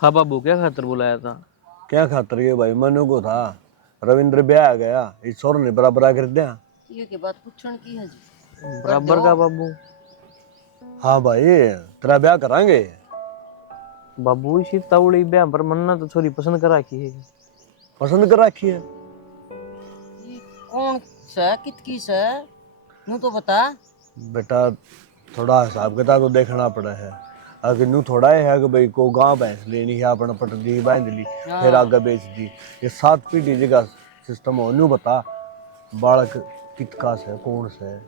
हाँ बाबू, क्या खातर बुलाया था? क्या खातर ये भाई मनु को था। रविंद्र ब्याह आ गया, इस छोर ने बराबर कर दिया। ये के बात पूछण की है जी? कर बराबर दो। का बाबू। हाँ भाई, तेरा ब्याह करांगे। बाबू इसी तावड़ी ब्याह पर मन्ना तो छोरी पसंद करा की है। पसंद कर रखी है। ये कौन सा कितकी सा नू तो बता। बेटा थोड़ा हिसाब किताब तो देखना पड़ा है। अगर नू थोड़ा है कि भाई को गांव भैंस लेनी है, अपना पट दी बांध ली, फिर हाँ। आगे बेच दी। ये 7 पीढ़ी जगह सिस्टम हो। नू बता बालक कितका से कौन से?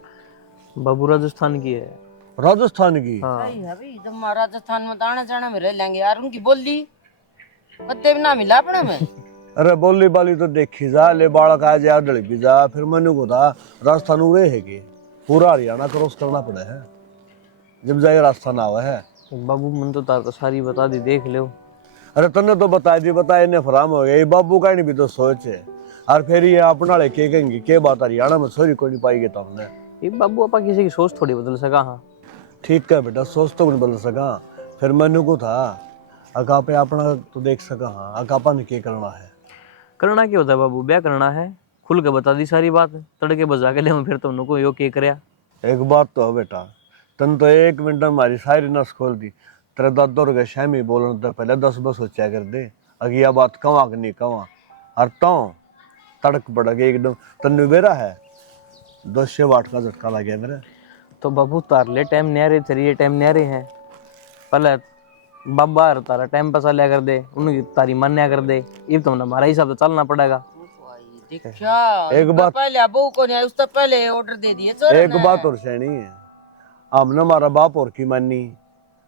बाबू राजस्थान की है। राजस्थान की। हाँ। सही है भाई, जब हमारा राजस्थान में दाना जाना में रह लेंगे यार, उनकी बोली कत्ते भी ना मिला अपने में। अरे बोली बाली तो देखी जा, ले बालक आ जा डल भी जा। फिर मनु को था राजस्थान उरे है कि पूरा हरियाणा क्रॉस करना पड़ा है जब जाए राजस्थान आवा है। बाबू मन तो तार सारी बता दी, देख लो। अरे तन्ने तो बता दी, बताए ने फराम हो गया। ये बाबू का नहीं भी तो सोच है। और फिर ये अपना ले के कहेंगे के बात हरियाणा में सोरी कोई नहीं पाएगी तुमने। ये बाबू आपा किसी की सोच थोड़ी बदल सका। हाँ ठीक है बेटा, सोच तो नहीं बदल सका। फिर मनु को था अका पे अपना तो देख सका। हाँ अकापा ने क्या करना है। करना क्या होता है बाबू, ब्याह करना है। खुल के बता दी सारी बात, तड़के बजा के ले फिर तुमने को यो के करया। एक बात तो है बेटा, तन तो 1 मिनट में हमारी सारी नस खोल दी। तेरे दादो के शामी बोलने तो पहले 10 बस सोचा कर दे अगर यह बात कवा कि नहीं कवा। और तो तड़क पड़ गई एकदम। तन्नू बेरा है 200 वाट का झटका लग गया मेरे। तो बाबू तार ले टाइम न्यारे तेरी टाइम न्यारे हैं। पहले बाबा और तारा टाइम पसा लिया कर दे, उनकी तारी मान्या कर दे। ये तो हमारा हिसाब से चलना पड़ेगा। देखा एक बात पहले अबू को नहीं, उससे पहले ऑर्डर दे दिए सर एक बात और सैनी है। हमने हमारा बाप और की मानी,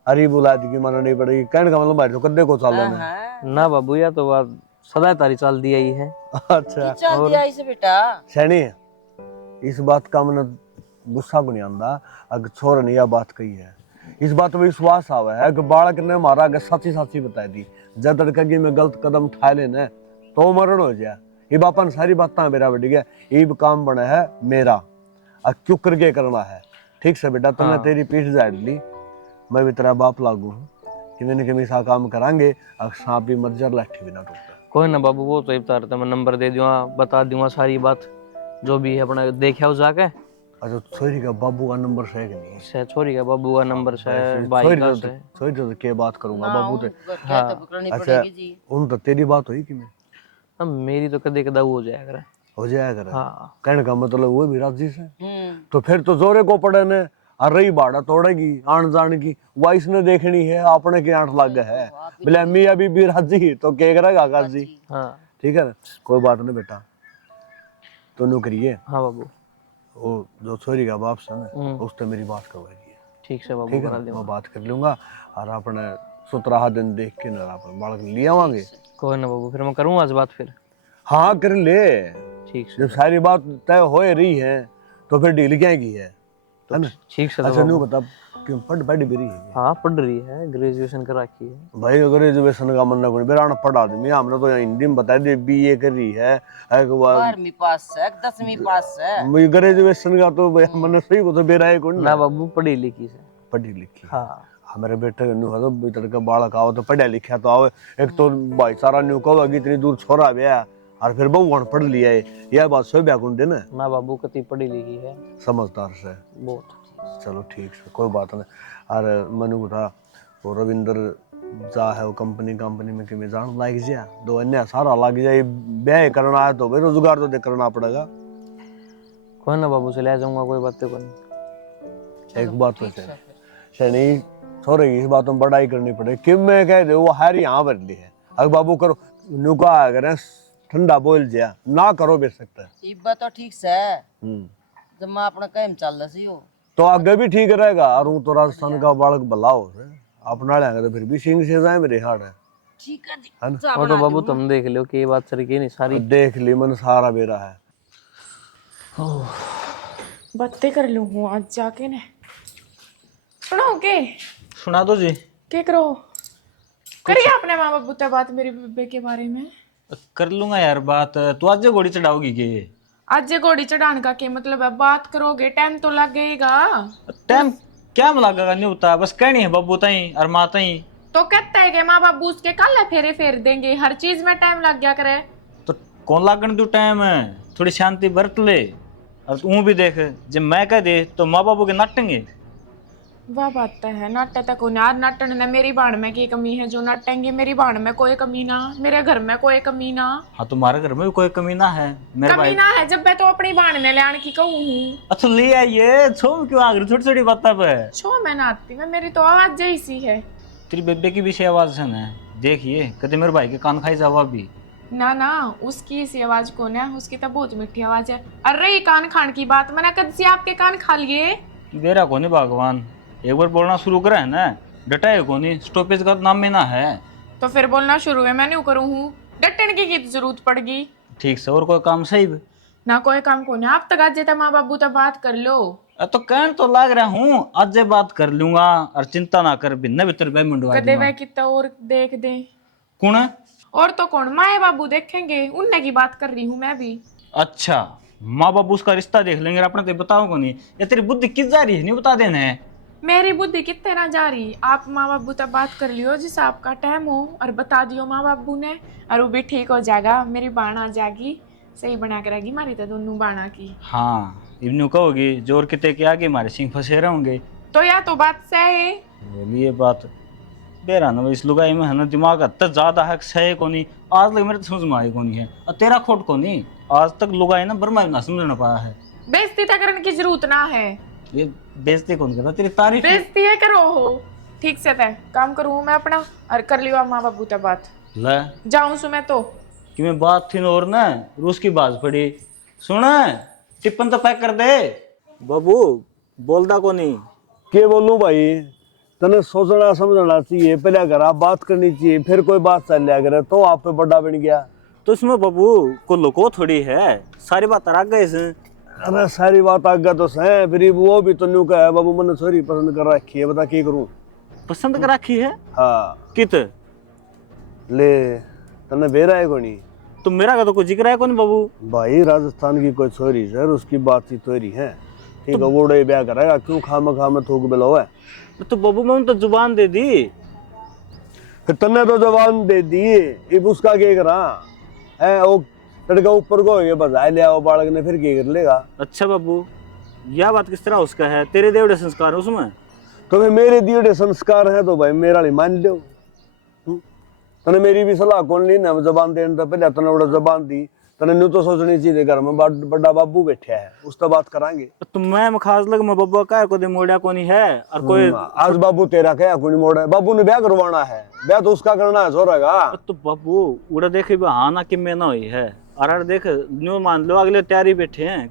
अरे बुला दी की मानो नहीं पड़ेगी। कहने का मतलब भाई तो कद्दे को चाल लेना। ना बाबू, या तो बात सदा तारी चाल दिया ही है। अच्छा चल दिया इसे बेटा। सैनी है, इस बात का मन गुस्सा को नहीं आंदा। अगर छोर ने यह बात कही है, इस बात में विश्वास आवा है कि बालक ने मारा अगर सच्ची सच्ची बता दी। जब तड़का की मैं गलत कदम उठा लेना तो मरण हो जाए। ये बापा ने सारी बात मेरा बढ़ गया। ये भी काम बना है मेरा, अब क्यों करके करना है। ठीक से बेटा, तुमने तेरी पीठ झाड़ ली, मैं भी तेरा बाप लागू हूँ कि मैंने कभी सा काम करांगे। अब सांप भी मर जा, लाठी भी ना टूटता। कोई ना बाबू, वो तो इफ्तार मैं नंबर दे दूंगा, बता दूंगा सारी बात जो भी है अपना देखा हो जाके। अच्छा छोरी का बाबू का नंबर है कि नहीं? से छोरी का बाबू का नंबर से, भाई का से। छोरी तो क्या बात करूंगा बाबू ते। अच्छा उन तो तेरी बात हुई कि मैं अब मेरी तो कदे कदा हो जाया करे। हो जाया करे। हाँ। कहने का मतलब वो भी राजी से। तो फिर तो जोरे को पड़े ने। और रही बाड़ा तोड़ेगी आन जान की, वाइस ने देखनी है अपने के आंट लग है। बोले अम्मी अभी भी राजी तो के करेगा आकाश जी। हाँ ठीक है ना, कोई बात नहीं बेटा, तो नौकरिए। हाँ बाबू। वो जो छोरी का बाप से ना उससे मेरी बात करवाएगी। ठीक से बाबू, ठीक है करा ना, दूंगा। मैं बात कर लूंगा। और अपने 17 दिन देख के ना अपन बालक ले आवांगे। कोई ना बाबू, फिर मैं करूँगा आज बात फिर। हाँ कर ले। ठीक से जब सारी बात तय हो रही है तो फिर डील क्या की है ना। ठीक से अच्छा नू बता क्यों पढ़ भी रही है? हाँ पढ़ रही है, ग्रेजुएशन कर रखी है। भाई ग्रेजुएशन का मन कोई बेरा पढ़ आदमी। हमने तो हिंदी में बता दिया बीए कर रही है। 12वीं पास है, 10वीं पास है। मुझे ग्रेजुएशन का तो मन सही को तो बेरा है कौन ना बाबू, पढ़ी लिखी से। पढ़ी लिखी। हाँ हमारे बेटे न्यू है तो तड़का बालक आओ तो पढ़ा लिखा तो आओ। एक तो भाईचारा न्यू कहोगी इतनी दूर छोरा ब्याह और फिर बहु पढ़ लिया है। यह बात सो ब्याह कौन देना। ना बाबू, कति पढ़ी लिखी है, समझदार से। बहुत। चलो ठीक है, कोई बात नहीं। और मनु को था वो रविंद्र जा है वो कंपनी में कि मैं जान लाग जा दो अन्य सारा लग जाए। ब्याह करना है तो भाई रोजगार तो करना पड़ेगा। कोई ना बाबू, से ले जाऊंगा, कोई बात को नहीं। एक बात तो शनि छोरे इस बात में बड़ाई करनी पड़े कि मैं कह दे वो हारी यहाँ भर ली है। अगर बाबू करो नुका अगर ठंडा बोल जा ना करो बेच सकता है। ये बात तो ठीक से जब मैं अपना काम चल रहा सी हो तो आगे भी ठीक रहेगा। और वो तो राजस्थान का बालक भला हो अपना लेंगे तो फिर भी सिंह से जाए मेरे हाथ है। ठीक है ना। वो तो बाबू तुम देख लो कि ये बात सर की नहीं सारी। देख ली मन सारा बेरा है। बातें कर लूँ हूँ आज जाके ने। सुनो के सुना दो जी। क्या करो करिए अपने माँ बाबू से बात मेरे बेबे के बारे में। कर लूंगा यार बात। तू आज घोड़ी चढ़ाओगी के? आज ये घोड़ी चढ़ाने का क्या मतलब है? बात करोगे टाइम तो लगेगा। टाइम क्या लगेगा नहीं होता, बस कहनी है बब्बू ताई और माँ ताई तो कहता है कि माँ बाबू उसके कल फेरे फेर देंगे, हर चीज में टाइम लग गया करे। तो कौन लागण दू टाइम है, थोड़ी शांति बरत ले। और तू भी देख, जब मैं कह दे तो माँ बाबू के नाटेंगे। वह बात तो है, नाटे तक यार नाटन ने मेरी बाण में की कमी है जो नाटेंगे, मेरी बाण में कोई कमी ना, मेरे घर में कोई कमी ना। हाँ, तुम्हारे घर में भी कोई कमी ना है मेरे भाई। कमी ना है जब मैं तो अपनी बाण ने लाने की कहूँ हूँ। अच्छा ले आइए, छो क्यों आ गई छोटी छोटी बातों पे। छो मैं नाती में, मेरी तो आवाज जैसी है। तेरी बेबे की भी से आवाज है ना, देखिए कदे मेरे भाई के कान खाई जवाब भी। ना ना, उसकी सी आवाज कौन है, उसकी तो बहुत मीठी आवाज है। अरे ये कान खान की बात, मैंने कद से आपके कान खा लिए। बेरा कोनी भगवान, एक बार बोलना शुरू करा है ना, डटा है कोनी, स्टॉपेज का नाम में ना है। तो फिर बोलना शुरू है, मैं नहीं करूँ हूँ, डटन की जरूरत पड़गी। ठीक से, और कोई काम सही भी? ना कोई काम को ना, आप तक आज जेता माँ बाबू तक बात कर लो। तो कहन तो लाग रहा हूँ, आज ये बात कर लूंगा और चिंता ना कर, भिन्न भीतर बह मुंडवा कदे दूंगा। वह कितना और देख दे। कौन है? और तो कौन, माए बाबू देखेंगे, उनने की बात कर रही हूँ मैं भी। अच्छा, माँ बाबू उसका रिश्ता देख लेंगे, अपने तो बताओ को नहीं। ये तेरी बुद्धि किस जा रही है, नहीं बता देना है। मेरी बुद्धि कितने ना जा रही, आप माँ बाबू तक बात कर लियो जिस आपका टाइम हो, और बता दियो माँ बाबू ने, और वो भी ठीक हो जाएगा, मेरी बाण आ जाएगी, सही बना कर आएगी मारी तो दोनों बाणा की। हाँ, इवनू कहोगी जोर किते के आगे हमारे सिंह फंसे रहेंगे। तो या तो बात सही है। बोलिए बात बेरा ना, इस लुगाई में है ना दिमाग हद ज्यादा है, सही को नहीं आज लग मेरे तो समझ में आई को नहीं है, और तेरा खोट को नहीं, आज तक लुगाई ना बर्मा ना समझ ना पाया है। बेइज्जती तक करने की जरूरत ना है। ये बेइज्जती कौन करता, तेरी तारीफ। बेइज्जती है करो हो, ठीक से तय काम करूँ मैं अपना, और कर लियो आप माँ बाबू तक बात। ले जाऊँ सु मैं तो कि मैं बात थी और ना रूस की बात पड़ी, सुना टिप्पन तो पैक कर दे। बाबू बोलता को नहीं। के बोलूं भाई, तने सोचना समझना चाहिए, पहले अगर आप बात करनी चाहिए, फिर कोई बात चल लिया करे तो आप पे बड़ा बन गया। तो इसमें बाबू को लुको थोड़ी है, सारी बात रख गए इसे। अरे सारी बात आगे तो सही, फिर वो भी तो न्यू का है बाबू, मैंने सॉरी पसंद कर रखी है, बता क्या करूं। पसंद कर रखी है? हाँ कित ले, तने बेरा है कोनी। तो मेरा का तो कोई जिक्र है कौन बाबू। भाई राजस्थान की कोई छोरी सर, उसकी बातचीत तो रही है, ठीक है, वो ब्याह करेगा, क्यों खाम थूक बिलो है। तो बाबू मैं तो जुबान दे दी। फिर तन्ने तो जवान दे दी, अब उसका क्या करा है, वो लड़का ऊपर को हो बजाय ले आओ बालक ने, फिर क्या कर लेगा। अच्छा बाबू, यह बात किस तरह उसका है, तेरे देवड़े संस्कार है उसमें। तो फिर मेरे दिए संस्कार है तो भाई मेरा नहीं मान लो। तने मेरी भी सलाह कौन ली ना, जबान देने तो पहले तने बड़ा जबान दी, तने न्यू तो सोचनी चाहिए घर में बड़ा बाबू बैठा है, उस तो बात करांगे। तो मैं खास लग मैं बाबू का को दे मोड़ा को नहीं है, और कोई आज बाबू तेरा क्या कोई मोड़ा है, बाबू ने ब्याह करवाना है, ब्याह तो उसका करना है छोरेगा। तो बाबू उड़ा देखे हाँ ना कि मैं ना हुई है, और देख न्यू मान लो अगले तैयारी बैठे हैं।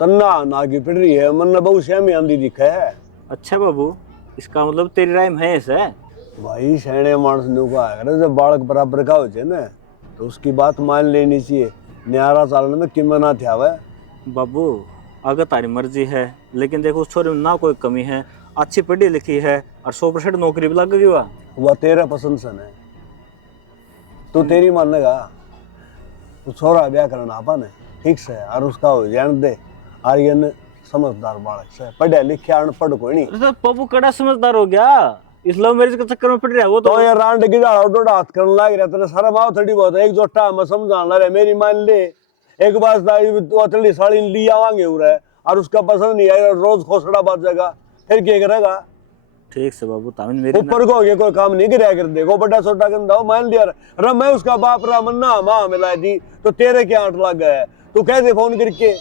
तन्ना नागी पिट रही है, मन बहु श्यामी आंधी दिखा है। अच्छा बाबू, इसका मतलब तेरी राय में है ऐसा? भाई सैने मानस न्यू का है, जब बालक बराबर का हो जाए ना तो उसकी बात मान लेनी चाहिए, न्यारा चालन में किम ना थे। बाबू अगर तारी मर्जी है, लेकिन देखो उस छोरे में ना कोई कमी है, अच्छी पढ़ी लिखी है, और 100% नौकरी भी लग गई। वह तेरा पसंद सन है, तू तेरी मानेगा, तू छोरा ब्याह करना आपा ने ठीक से, और उसका हो जान दे, आर्यन समझदार बालक से, पढ़े लिखे अनपढ़ कोई नहीं। तो बाबू कड़ा समझदार हो गया, इस लव मैरिज के चक्कर में पड़ रहा है वो तो यार रांड गिरा डोडा हाथ करने लग रहा, तेरे सारा माव थोड़ी बहुत एक जोटा मैं समझाने लग रहा, मेरी मान ले एक बात अतली साड़ी ली आवांगे उरे, और उसका पसंद नहीं आएगा, रोज खोसड़ा बात जगह, फिर क्या करेगा। ठीक से बाबू, तामिन मेरी ऊपर को गया कोई काम नहीं कराया कर, देखो बड़ा छोटा कर मान लिया रे, मैं उसका बाप रहा मन्ना माँ मिलाई दी, तो तेरे क्या आठ लग गया है, तू कह दे फोन करके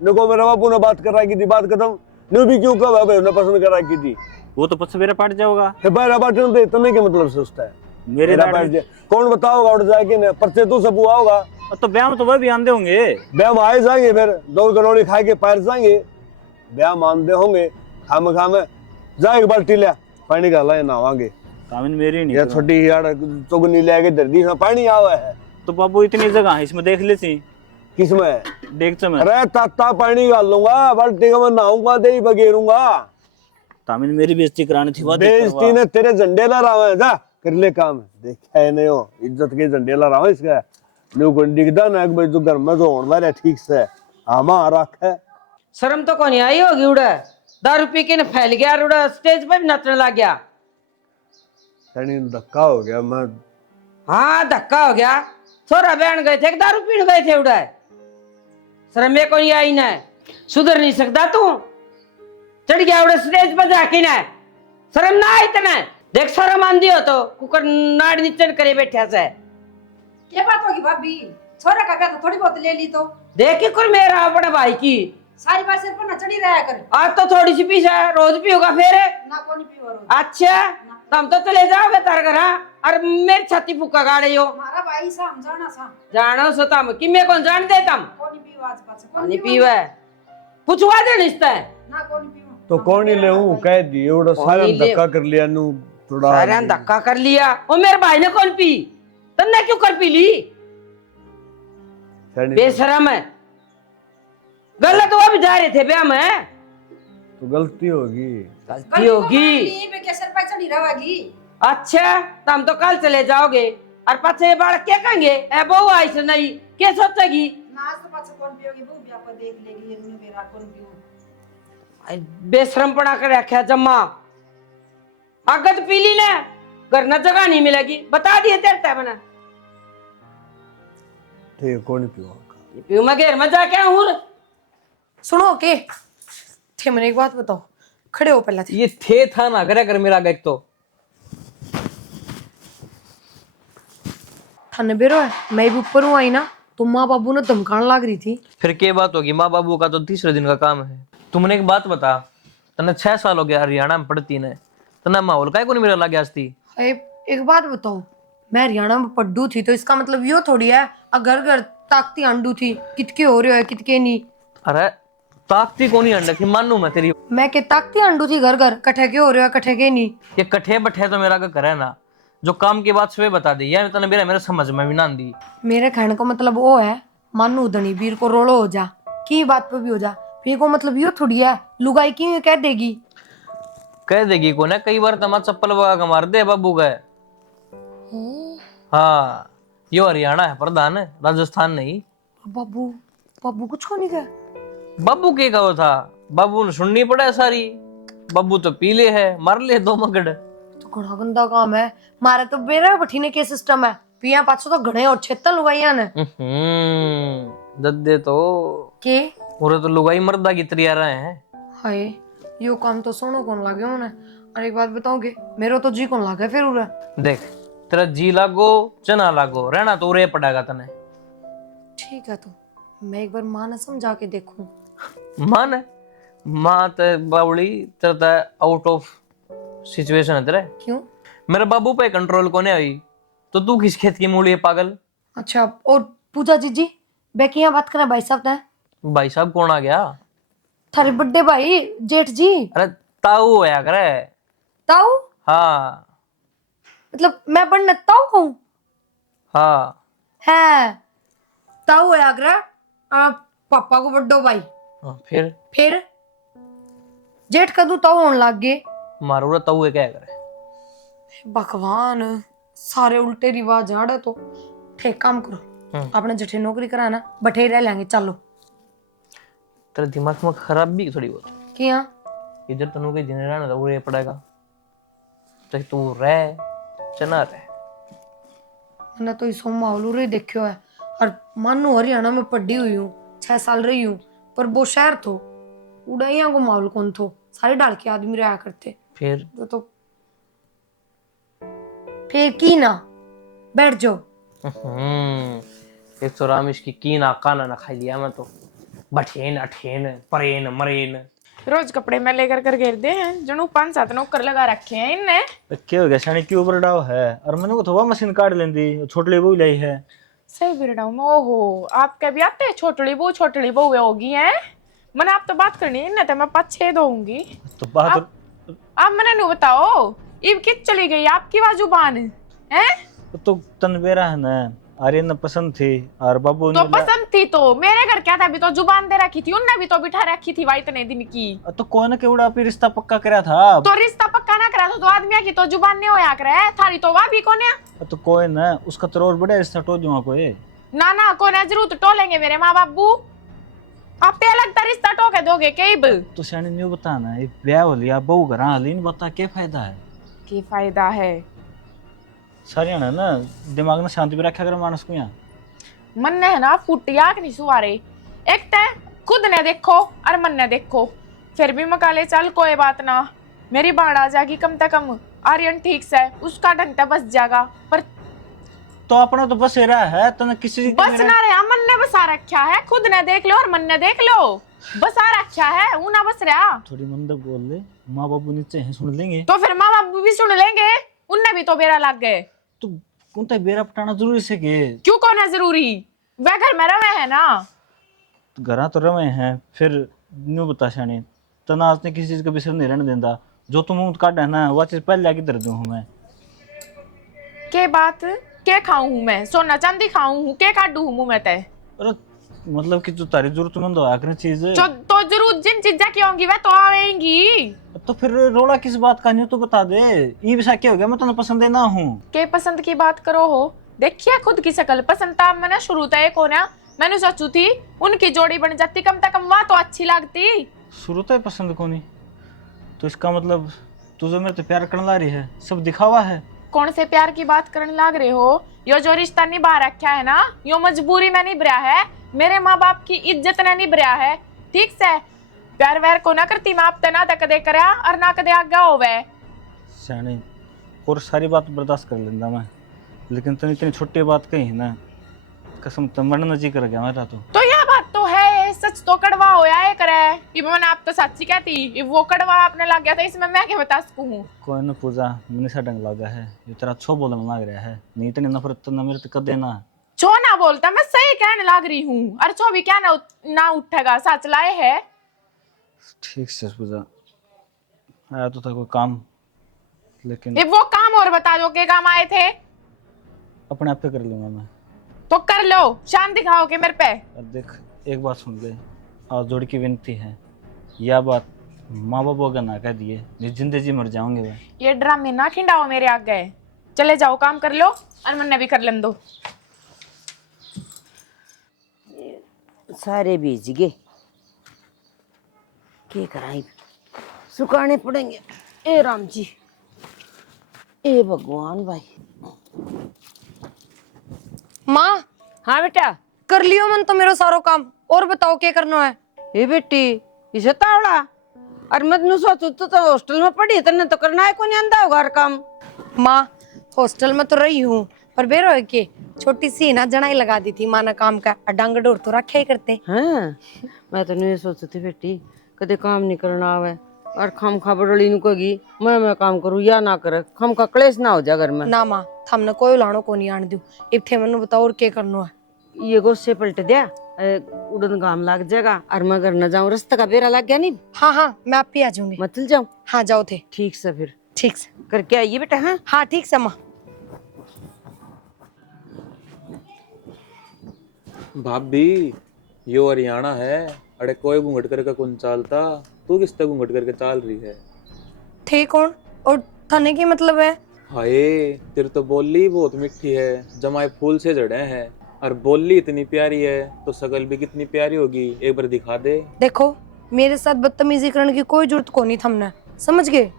देखो मेरे बापू ने बात कर रखी थी, बात खत्म, न्यू भी क्यों कब है पसंद कर रखी थी, वो तो पछ मेरा पाट जाओगा। पैरा बाटन दे तने के मतलब सोचता है मेरे कौन बताओगा उठ जाके ना, परचे तू सब हुआ होगा। तो ब्याह में तो वह भी आंदे होंगे, ब्याह में आए जाएंगे, फिर 2 करोड़ी खा के पैर जाएंगे, ब्याह मानते होंगे, खाम जा एक बाल्टी लिया पानी का ला नहावांगे। तामिन मेरी नहीं या छोटी यार चुगनी ले दर्दी में पानी आवा है। तो बाबू इतनी जगह है इसमें, देख ले सी किसमें देख में। अरे ताता पानी डाल लूंगा, बाल्टी का मैं नहाऊंगा, दे ही बगेरूंगा। तामिन मेरी बेइज्जती करानी थी, बेइज्जती ने तेरे झंडे ला रहा है, जा कर ले काम, देखा है नहीं हो इज्जत के झंडे ला रहा है इसका, न्यू को दिखदा ना कि भाई जो घर में जो होने वाला ठीक से आमा रख है। शर्म तो कौन आई होगी, उड़ा दारू पी के न फैल गया, उड़ा स्टेज पे भी नाचने लग गया। यानी धक्का हो गया। मैं हाँ धक्का हो गया। छोरा बहन गए थे कि दारू पीने गए थे उड़ा शर्म में कोई आई ना सुधर नहीं सकता तू चढ़ गया उड़े स्टेज पर जाके ना शर्म ना आई तना देख शर्म आंधी हो तो कुकर नाड़ नीचे करे बैठा से क्या बात होगी भाभी छोरा का तो थोड़ी बहुत ले ली तो देख कुर मेरा अपने भाई की सारी बात सिर पर न चढ़ी रहा कर आज तो थोड़ी सी पीस है रोज पियोगा फिर ना कौन पीओ रोज अच्छा तुम तो चले जाओगे तार घर और मेरी छाती फुक्का गाड़े हो हमारा भाई सा हम जाना सा जानो सो तुम कि मैं कौन जान दे तुम कौन पीओ आज पास पानी पीवे पूछवा दे रिश्ता ना कौन पीओ तो कौन ही ले हूं कह दी एवढं कौन सारा ही ले- धक्का कर लिया नु थोड़ा सारे ने धक्का कर लिया और मेरे भाई ने कौन पी तन्ने क्यों कर पी ली यानी बेशरम है गलत वो भी जा रहे थे ब्याह में तो गलती होगी। गलती होगी मैं के सिर पर चढ़ी रहेगी अच्छा तुम तो कल चले जाओगे और पछे बाढ़ क्या कहेंगे ए बहू आई से नहीं क्या सोचेगी ना आज तो पास कौन पियोगी वो भी आपको देख लेगी ये मेरा कौन पीओ बेशरम पड़ा कर रखा जम्मा आगे तो पी ली ना घर न जगह नहीं मिलेगी बता दिए तेरे बना ठीक कौन पियो पीऊ मैं घेर में जाके हूँ सुनो के थे मैंने एक बात बताओ खड़े हो पहले ये थे था ना करे कर मेरा एक तो थाने बेरो है मैं भी ऊपर हूँ आई ना तो माँ बाबू ने धमकाने लग रही थी फिर क्या बात होगी? माँ बाबू का तो तीसरे दिन का काम है। तुमने एक बात बता, तने 6 साल हो गया हरियाणा में पढ़ती ने, तना माहौल का को नहीं मेरा लग आस्ती। एक बात बताओ मैं हरियाणा में पढ़ू थी तो इसका मतलब यो थोड़ी है अगर घर ताकती अंडू थी कितके हो रहे हो कितके नहीं अरे ताकती को नहीं अंडा की मानू मैं तेरी मैं के ताकती अंडू थी घर घर कठे के हो रहे हो कठे के नहीं ये कठे बठे तो मेरा का करे ना, जो काम की बात सुबह बता दी या तने मेरा समझ में भी ना दी। मेरे कहने का मतलब वो है मानू धनी वीर को रोलो हो जा की बात पे भी हो जा फिर को मतलब यो थोड़ी है लुगाई की कह देगी कह देगी को ना कई बार तमा चप्पल वगा के मार दे बाबू का। हाँ यो हरियाणा है प्रधान है, राजस्थान नहीं। बाबू बाबू कुछ को नहीं कह बाबू के कहो था, बाबू ने सुननी पड़ा है सारी। बाबू तो पीले है मार ले 2 मगड़। तो घना गंदा काम है मारे तो बेरा बठीने के सिस्टम है पिया पाछो तो घणे और छेतन लुगाइया ने दद्दे तो के पूरे तो लुगाई मर्दा की तरिया रहे हैं। हाय यो काम तो सोनो कौन लागे उन्हें। और एक बात बताओगे मेरो तो जी कौन लागे फिर उरे देख तेरा जी लागो चना लागो रहना तो उरे पड़ेगा तने। ठीक है तो मैं एक बार माँ ने समझा के देखूं। मान है माँ ते बावड़ी तेरा आउट ऑफ सिचुएशन है तेरे। क्यों मेरे बाबू पे कंट्रोल कोने आई तो तू किस खेत की मूली है पागल। अच्छा और पूजा जीजी बेकी यहाँ बात करें भाई साहब ने भाई साहब कौन आ गया? थारे बड्डे भाई जेठ जी अरे ताऊ होया करे। ताऊ हाँ मतलब मैं बनने ताऊ कहूँ हाँ है ताऊ है आगरा पापा को बड्डो भाई फिर जेठ कदू ताऊ होने लग गए मारो ताऊ है क्या करे। भगवान सारे उल्टे रिवाज झाड़े तो ठीक काम करो अपने जेठे नौकरी कराना बठे रह लेंगे चलो। तेरा दिमाग में खराब भी थोड़ी बहुत किया इधर तनु के जिने रहना तो उड़े पड़ेगा तो तू रह चना रह। मैंने तो इस माहौल रे देखियो है और मानू हरियाणा में पढ़ी हुई हूँ 6 साल रही हूँ पर वो शहर थो उड़ाइया को माहौल कौन थो सारे डाल के आदमी रहा करते फिर जो तो फिर की ना बैठ जाओ। एक तो रामेश की ना काना ना खाई लिया मैं तो बठेन अठेन परेन मरेन। रोज कपड़े में लेकर कर घेरते हैं जनू 5-7 नौकर लगा रखे हैं इनने। क्या हो गया शानी क्यों ऊपर डाव है और मैंने को थोड़ा मशीन काट लेंदी छोटली बहू लाई है। सही बिरडाऊ में ओहो आपके भी आते हैं छोटड़ी बहू होगी हैं मैंने आप तो बात करनी है इनने तो मैं 5-6 दूंगी। तो बात आप मैंने नहीं बताओ इब कित चली गई आपकी वह जुबान है तो तनवेरा है ना आर्यन ने पसंद थी और बाबू तो पसंद थी तो मेरे घर क्या था अभी तो जुबान दे रखी थी उनने भी तो बिठा रखी थी वही इतने दिन की। तो कौन के उड़ा पे रिश्ता पक्का करा था तो रिश्ता पक्का ना करा तो आदमी की तो जुबान नहीं होया करे थारी तो वह भी कोने तो कोई ना उसका तो और बड़ा रिश्ता टो जुआ कोई ना कोने जरूर टोलेंगे मेरे माँ बाबू आप पे अलग ता रिश्ता टोके दोगे कई तो शानी नहीं बताना ये ब्याह हो लिया बहू घर हाली नहीं बता क्या फायदा है की फायदा है सारे है ना दिमाग में शांति भी रखा कर मानस को यहाँ। मन ने है ना फुटिया नहीं सुवारे। एक ते खुद ने देखो और मन ने देखो, फिर भी मकाले चल कोई बात ना, मेरी बाढ़ आ जाएगी कम से कम, आर्यन ठीक से उसका ढंग से बस जाएगा। पर तो अपना तो बस रहा है तो न किसी चीज बस ना रहा, मन ने बसा रखा है, खुद ने देख लो और मन ने देख लो, बसा रखा है वो ना बस रहा। थोड़ी मंद बोल ले, माँ बाबू नीचे हैं सुन लेंगे। तो फिर माँ बाप भी सुन लेंगे, उनने भी तो बेरा लग गए। तो कौन ता बेरा पटाना जरूरी से के? क्यों कौन है जरूरी, वह घर में रहे है ना। तो घरा तो रवे हैं, फिर न्यू बता शाने तना ने किसी चीज का विसर नहीं रहने देता। जो तुम मुंह काट है ना वो चीज पहले जाके दर दूं मैं। के बात के खाऊं हूं मैं, सोना चांदी खाऊं हूं, के काटू हूं मुंह में ते। अरे मतलब कि जो तारी जरूरतमंद हो आखिर चीज तो जरूर जिन चीजें की होंगी वह तो आवेंगी। तो फिर रोला किस बात का नहीं तो बता दे। ये विषय क्या हो गया, मैं तुम्हें पसंद है ना हूँ। के पसंद की बात करो हो, देखिए खुद की शकल पसंद था मैंने शुरू तय को ना, मैंने सोचू थी उनकी जोड़ी बन जाती, कम से कम वह तो अच्छी लगती। शुरू तो पसंद को नहीं, तो इसका मतलब तू जो मेरे से प्यार करने ला रही है सब दिखावा है। कौन से प्यार की बात करने लग रहे हो, यो जो रिश्ता निभा रखा है ना, यो मजबूरी में निभरा है, मेरे माँ बाप की इज्जत ने निभरा है, ठीक से। प्यार व्यार को ना करती मैं, आप तना तक दे करा और ना कदे आगे होवे। सियाने और सारी बात बर्दाश्त कर लेंदा मैं, लेकिन तने इतनी छोटी बात कही है ना, कसम तो मरना जी कर गया मेरा। तो यह बात तो है, सच तो कड़वा होया है करे, ये मैंने आप तो सच्ची कहती, ये वो कड़वा आपने लग गया था, इसमें मैं क्या बता सकूं। कोई न पूजा मैंने सा डंग लगा है, ये तेरा अच्छो बोलने लग रहा है, नहीं इतनी नफरत तो ना मेरे तो कर देना। छो ना बोलता, मैं सही कहने लग रही हूँ, अरे छो भी क्या ना उठेगा, सच लाए है। ठीक से पूजा आया तो था कोई काम, लेकिन ये वो काम और बता दो के काम आए थे, अपने आप पे कर लूंगा मैं। तो कर लो, शान दिखाओ के मेरे पे। अब देख एक बात सुन ले, और जोड़ की विनती है, यह बात माँ बाप अगर ना कह दिए जिस जिंदगी मर जाऊंगे वह। ये ड्रामे ना खिंडाओ मेरे आगे, चले जाओ काम कर लो और मन्ने भी कर लेन दो। सारे बीज गए, क्या कराई, सुखाने पड़ेंगे। ए राम जी, ए भगवान भाई। माँ हाँ बेटा। कर लियो मन तो मेरा सारो काम, और बताओ क्या करना है। ए बेटी इसे तावड़ा, और मत नु सोचू तो हॉस्टल में पढ़ी, तने तो करना है, कोनी आंदा होगा हर काम। माँ हॉस्टल में तो रही हूँ, पर बेरो है के छोटी सी ना जनाई लगा दी थी माँ ने काम का, डांग डोर तो रखे ही करते। हाँ मैं तो नहीं सोचती थी बेटी कदे काम नहीं करना आवे, और खम खा बड़ली नु कगी मैं काम करूँ या ना करे, खम का क्लेश ना हो जा घर में। ना माँ थमने कोई लाणो को नहीं आन दू, इब थे मनु बताओ और क्या करना है। ये गुस्से पलट दिया, उड़न गाम लग जाएगा, और मैं घर न जाऊँ, रास्ते का बेरा लग गया नहीं। हाँ हाँ मैं आप ही आ जाऊंगी। मत चल जाऊँ। हाँ जाओ थे। ठीक से फिर ठीक से करके आइए बेटा। हाँ हाँ ठीक से माँ। भाभी यो हरियाणा है, अरे कोई घूंघट करके कौन चालता, तू किस तरह घूंघट करके चाल रही है। थे कौन और थाने की मतलब है। हाय तेरी तो बोली बहुत मिठी है, जमाए फूल से जड़े हैं, और बोली इतनी प्यारी है तो शकल भी कितनी प्यारी होगी, एक बार दिखा दे। देखो मेरे साथ बदतमीजी करने की कोई जरूरत को नहीं, थमने समझ गए।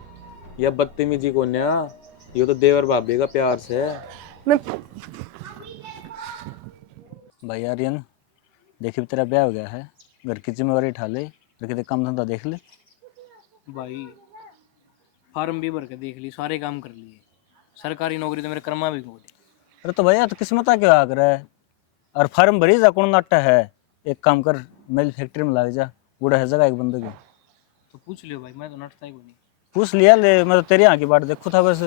या बदतमीजी को न्या, यो तो देवर भाभी का प्यार से है। मैं भाई आर्यन देखी भी तेरा ब्याह हो गया है, घर की जिम्मेवारी उठा ले, घर के काम धंधा देख ले। भाई फार्म भी भर के देख ली, सारे काम कर लिए, सरकारी नौकरी तो मेरे कर्मा भी खोली। अरे तो भैया तो किस्मत आ क्या आग रहा है, और फार्म भरी जा कौन नाटा है, एक काम कर मेल फैक्ट्री में लग जा, बूढ़ा है जगह एक बंदे की। तो पूछ लियो भाई, मैं तो नटता ही कोई नहीं। पूछ लिया ले, मैं तो तेरे यहाँ की बात देखो था बस।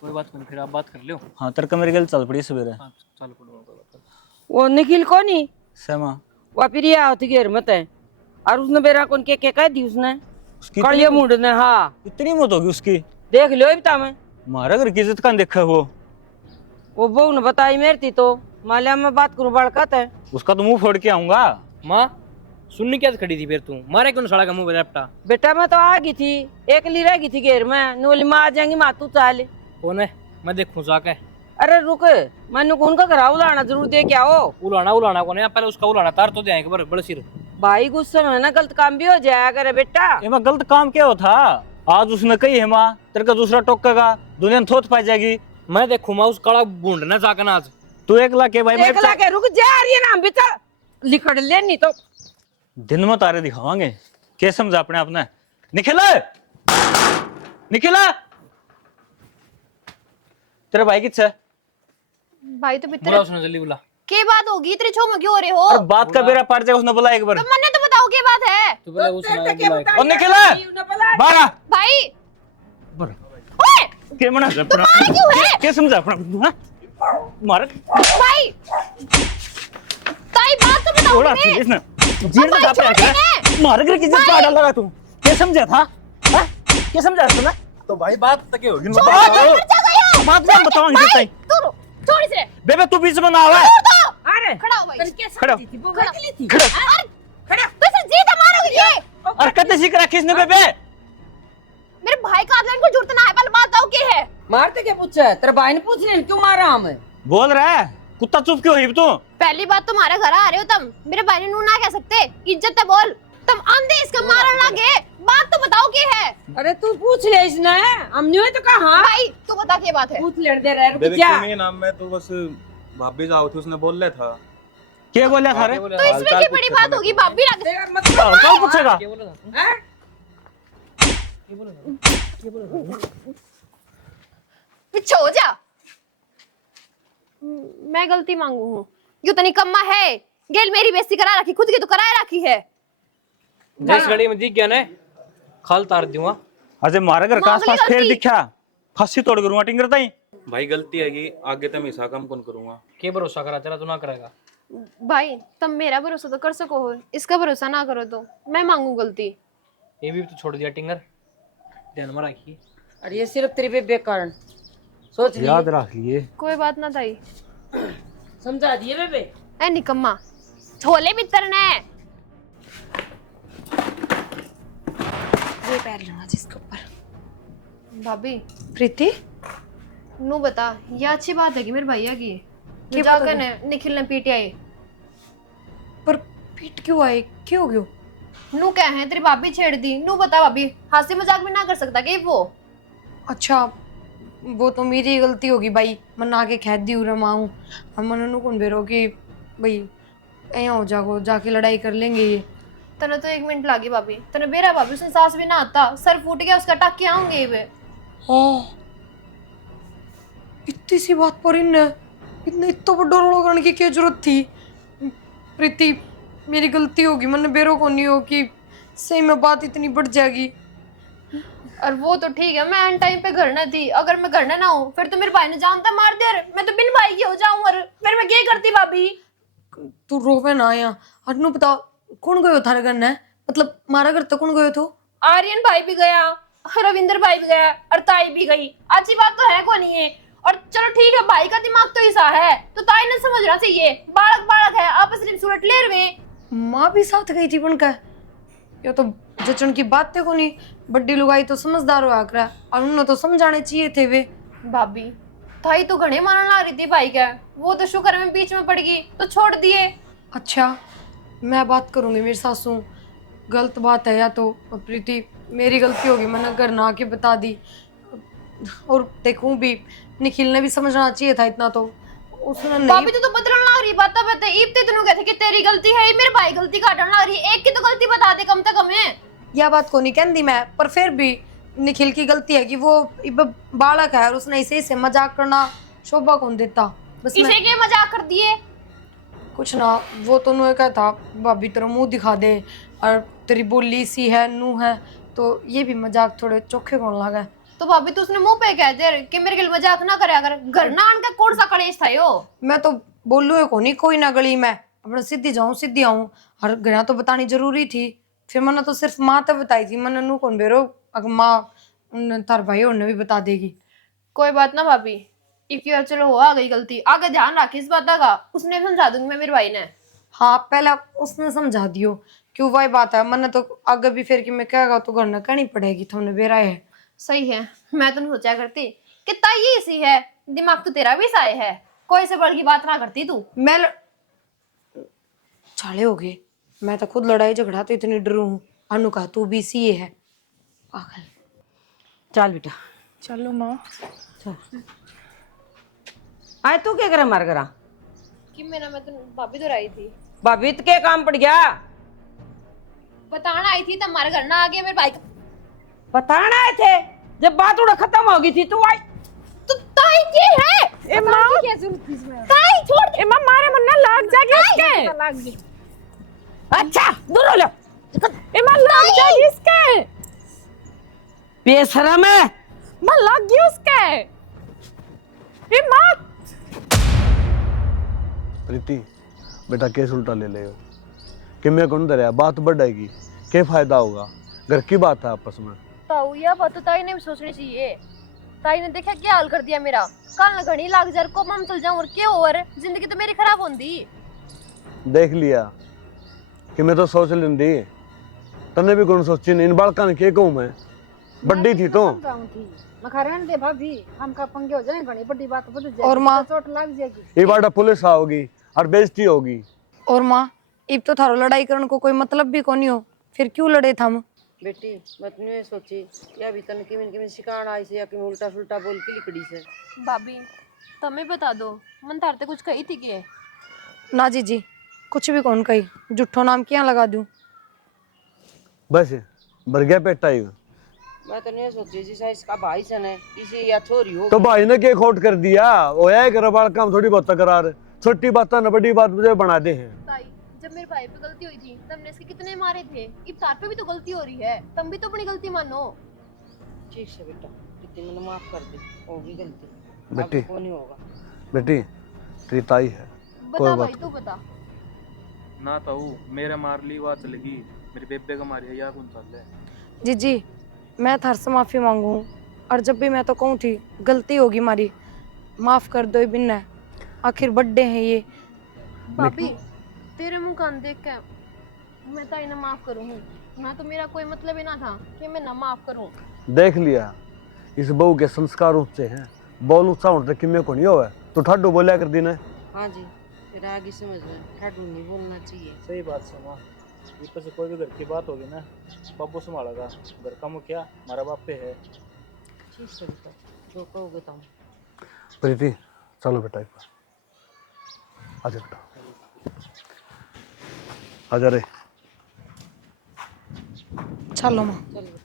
कोई बात नहीं, फिर आप बात कर लियो। हाँ तेरे का मेरे गल चल पड़ी सवेरे। हाँ चलो कोई बात नहीं। वो निखिल को नहीं, सहमा वो फिर ये होती घेर मत है, और उसने बेरा कौन के कह दी उसने, उसकी कालिया मुंड ने। हाँ इतनी मौत होगी उसकी, देख लियो बता मैं, मारा घर की इज्जत का देखा वो बहू ने बताई मेरी थी, तो मालिया में बात करूँ बड़कत है। उसका तो मुंह फोड़ के आऊंगा। माँ सुननी क्या खड़ी थी फिर तू, मारे क्यों सड़ा का मुंह लपटा। बेटा मैं तो आ गई थी, एकली रह गई थी घेर में, नोली माँ आ जाएंगी, माँ तू चाल। कौन है, मैं देखूं जाके। अरे रुक, मैंने कौन का घर उलाना जरूर दे क्या हो। उलाना कौन है, पहले उसका उलाना तार तो देंगे बड़े सिर। भाई गुस्से में ना गलत काम भी हो जाया करे बेटा। ये मैं गलत काम क्या हो था, आज उसने कही है माँ तेरे का दूसरा टोकेगा, दुनिया में थोथ पाई जाएगी। मैं देखू मैं उस काला ढूंढना जाकर आज। तू एकला के भाई, मैं एकला के रुक जा रही है ना, हम भी तो लिखड़ ले नहीं तो दिन में तारे दिखावांगे। क्या समझा अपने आप ने? निखिल, निखिल, तेरे भाई किस है? भाई तो बुला बितर उसने, जल्दी बुला। के बात होगी इतनी छो में क्यों हो रहे हो? और बात का बेरा पड़ जाएगा, उसने बोला एक बार। तो मैंने तो बताओ के बात है। तू बुला उसने, बुला। और निखिल, बारा भाई बोल ओए के मना कर अपना, मारा क्यों है? क्या समझा अपना? हाँ? मार भाई ताई बात तो बताओ थोड़ा तुम्हें। सीरियस ना जीर में कापे आके मार कर किसी पाड़ डाल लगा तू। क्या समझा था? हां क्या समझा तूने? तो भाई बात तक होगी। बात में बताऊंगी भाई ताई। तू रुक, थोड़ी से बेबे तू बीच में ना आवे। अरे खड़ा हो भाई, खड़ा खड़ा खड़ा खड़ा तो से जीता मारोगे ये। और कते सीख रहा किसने बेबे? मेरे भाई का आदमी को जुड़ता ना है, पहले बात बताओ के है। मारते के पूछे, तेरे भाई ने पूछ लिया क्यों मारा हमें? बोल रहा है कुत्ता चुप क्यों हिब तू? पहली बात तुम्हारे घर आ रहे हो तुम, मेरे भाई ने नू ना कह सकते, इज्जत है बोल। तुम अंधे इसका मारन लगे, बात तो बताओ के है। अरे तू पूछ ले इसने, हम नहीं तो कहा भाई तू बता के बात है। पूछ ले दे रहे रुक बेबे जा। के नाम में तो बस भाभी जाओ थी, उसने बोल लिया था। क्या बोला था रे? तो इसमें की बड़ी बात होगी, भाभी लग तेरा मतलब कौन पूछेगा? हैं? पीछे हो जा। मैं गलती मांगू हूँ, यू तो निकम्मा है। गेल मेरी बेइज्जती करा रखी, खुद की तो कराए रखी है। जिस घड़ी में दिख गया ना, खाल तार दूंगा। अजय मारे घर का आसपास फिर दिखा फांसी तोड़ करूंगा टिंगर ताई। भाई गलती है कि आगे तो मैं हिस्सा कम कौन करूंगा। के भरोसा करा तेरा, तू ना करेगा। भाई तुम मेरा भरोसा तो कर सको हो, इसका भरोसा ना करो तो मैं मांगू गलती। ये भी तो छोड़ दिया टिंगर, ध्यान में रखिए। अरे ये सिर्फ तेरे बेबे कारण सोच लिए, याद रख लिए। कोई बात ना ताई। समझा दिए बेबे। ए निकम्मा छोले मित्र ने ये पैर लगा जिसके ऊपर। भाभी प्रीति नू बता, ये अच्छी बात है कि मेरे भैया की क्या जाकर पता ने निखिल ने पीटी आई। पर पीट क्यों आए, क्या हो गयो? नू क्या है तेरी भाभी छेड़ दी। नू बता भाभी, हंसी मजाक भी ना कर सकता कि वो। अच्छा वो तो मेरी गलती होगी भाई, मन आके खेद दी उरे माऊं हम मन कौन बेरो कि भाई यहाँ हो जागो, जाके लड़ाई कर लेंगे ये। तने तो 1 मिनट लागी भाभी, तने बेरा भाभी उसने सांस भी ना आता, सर फूट गया उसका, टक के आऊंगे वे। हाँ इतनी सी बात पर इन इतने इतना बड़ा रोड़ा करने की क्या जरूरत थी? प्रीति मेरी गलती होगी, मैंने बेरो को नहीं हो कि सही में बात इतनी बढ़ जाएगी। और वो तो ठीक है, मैं एन टाइम पे घर न थी। अगर मैं घर न ना हूँ फिर तो मेरे भाई ने जानता मार दिया। मैं तो बिन भाई की हो जाऊं और फिर मैं क्या करती भाभी? तू रोवे ना आया अनु बता कौन गयो थारे घर ने, मतलब मारा घर तो कौन गयो तो? आर्यन भाई भी गया, रविंदर भाई भी गया और ताई भी गई। अच्छी बात तो है कौन है। और चलो ठीक है, भाई का दिमाग तो ऐसा है तो ताई ने समझना चाहिए। बालक बालक है, आपस में सुलट ले रहे। माँ भी साथ गई थी बनकर, ये तो जचन की बात थे को नहीं। बड्डी लुगाई तो समझदार हो आकरा और उन्हें तो समझाने चाहिए थे वे। भाभी ताई तो घने मारने ला रही थी भाई का, वो तो शुक्र में बीच में पड़ गई तो छोड़ दिए। अच्छा मैं बात करूंगी मेरी सासू, गलत बात है या तो प्रीति मेरी गलती होगी, मैंने घर ना आके बता दी। और देखूं भी निखिल ने भी समझना चाहिए था इतना, तो उसने नहीं। भाभी तो बदलने लग रही बात बता। ईब ते तेनू कहते कि तेरी गलती है, मेरे भाई गलती काटने लग रही है। एक की तो गलती बता दे कम से कम है। यह बात को नहीं कहती मैं, पर फिर भी निखिल की गलती है कि वो इब बालक है और उसने इसे से मजाक करना शोभा कौन देता। बस मैं इसे के मजाक कर दिए। कुछ ना, वो तो नू क्या था भाभी तेरा मुंह दिखा दे और तेरी बोली सी है नू है, तो ये भी मजाक थोड़े चोखे कौन लगा। तो भाभी तो उसने मुंह पे कह दे कि मेरे के मजाक ना करे। अगर घर ना आन का कौन सा कलेश था यो। मैं तो बोलू को नहीं कोई ना गली में अपना सीधी जाऊं सीधी आऊं, और घर तो बतानी जरूरी थी। फिर मैंने तो सिर्फ माँ तक बताई थी, मैंने नू कौन बेरो अगर माँ तार भाई उन्हें भी बता देगी। कोई बात ना भाभी, एक बार चलो हो आ गई गलती, आगे ध्यान रखी इस बात का। उसने समझा दूंगी मैं मेरे भाई ने। हाँ पहला उसने समझा दियो क्यों वही बात है, मैंने तो आगे भी फिर कि मैं कहेगा तो घर न कहनी पड़ेगी, तुमने बेरा है। सही है, मैं तो नहीं सोचा करती कि ताई ये सी है, दिमाग तो तेरा भी साए है। कोई से बड़ की बात ना करती तू। मैं चाले हो गए, मैं तो खुद लड़ाई झगड़ा तो इतनी डरू हूँ। अनु कहा तू भी सी है पागल। चल बेटा चलो माँ। आए तू क्या करे मार करा कि मेरा मैं तो भाभी तो आई थी, भाभी तो के काम पड़ गया बताना आई थी तब हमारे घर ना आ गया मेरे भाई का। बताना आए थे जब बात उड़ा खत्म हो गई थी तू आई तो ताई ये है ए माँ क्या जरूरत थी इसमें? ताई छोड़ दे। ए माँ मारे मन ना लाग जाएगी इसके अच्छा दूर हो लो ए माँ लाग जाएगी इसके बेशरम है माँ लग गई उसके ए माँ प्रीति बेटा केस उल्टा ले ले हो कि मैं कौन दरिया बात बढ़ेगी, क्या फायदा होगा? घर की बात है आपस में। ताऊ यह बात तो ताई ने भी सोचनी चाहिए। ताई ने देखा क्या हाल कर दिया मेरा, कल न घड़ी लाग जार को मम चल जाऊं और क्या और जिंदगी तो मेरी खराब होंदी। देख लिया कि मैं तो सोच लेंदी, तने भी कौन सोची नहीं। इन बालका ने क्या कहूं मैं, बड्डी थी तो दे भाभी हम का पंगे हो जाए घणी बड़ी बात बदल जाए और माँ चोट लग जाएगी। ये बाटा पुलिस आओगी और बेइज्जती होगी। और माँ इब तो थारो लड़ाई करने को कोई मतलब भी कोनी हो, फिर क्यों लड़े थम? बेटी मत ने सोची या भी तन किमिन किमिन सिकाण आई से या कि उल्टा सुल्टा बोल के लिखड़ी से भाभी तमें बता दो मन तारते कुछ कही थी के? ना जी कुछ भी कौन कही, जुठो नाम क्या लगा दूं? बस भर गया पेटा ही। मैं तो नहीं सोची जी साइज का भाई सन है इसी या छोरी हो तो भाई ने क्या खोट कर दिया? होया है कि बाल काम थोड़ी बहुत तकरार, छोटी बात न बड़ी बात मुझे बना दे हैं। ताई जब मेरे भाई पे गलती हुई थी तुमने इसके कितने मारे थे, अब तार पे भी तो गलती हो रही है, तुम भी तो अपनी गलती मानो। ठीक है बेटा जितनी मैंने माफ कर दी होगी गलती बेटी वो नहीं होगा। बेटी तेरी ताई है, बता भाई तू बता। ना ताऊ मेरे मार ली बात चलेगी, मेरी बेबे का मारी है या कौन चल है। जी मैं थार से माफी मांगू, और जब भी मैं तो कहूँ थी गलती होगी मारी, माफ कर दो बिन, आखिर बर्थडे है ये। भाभी तेरे मुंह कान देख के मैं ताई ना माफ करूँ ना, तो मेरा कोई मतलब ही ना था कि मैं ना माफ करूँ। देख लिया इस बहू के संस्कार ऊंचे हैं, बोल ऊंचा उठते कि मैं को नहीं होवे तो ठाडू बोलिया कर दी ने। हाँ जी फिर आगे समझ में ठाडू नहीं बोलना चाहिए। सही बात सुना, ऊपर से कोई भी घर की बात होगी ना बाबू संभालेगा, घर का मुखिया हमारा बाप पे है। ठीक है बेटा जो कहोगे तुम। प्रीति चलो बेटा एक बार आजा बेटा, आजा रे। चलो माँ। चलो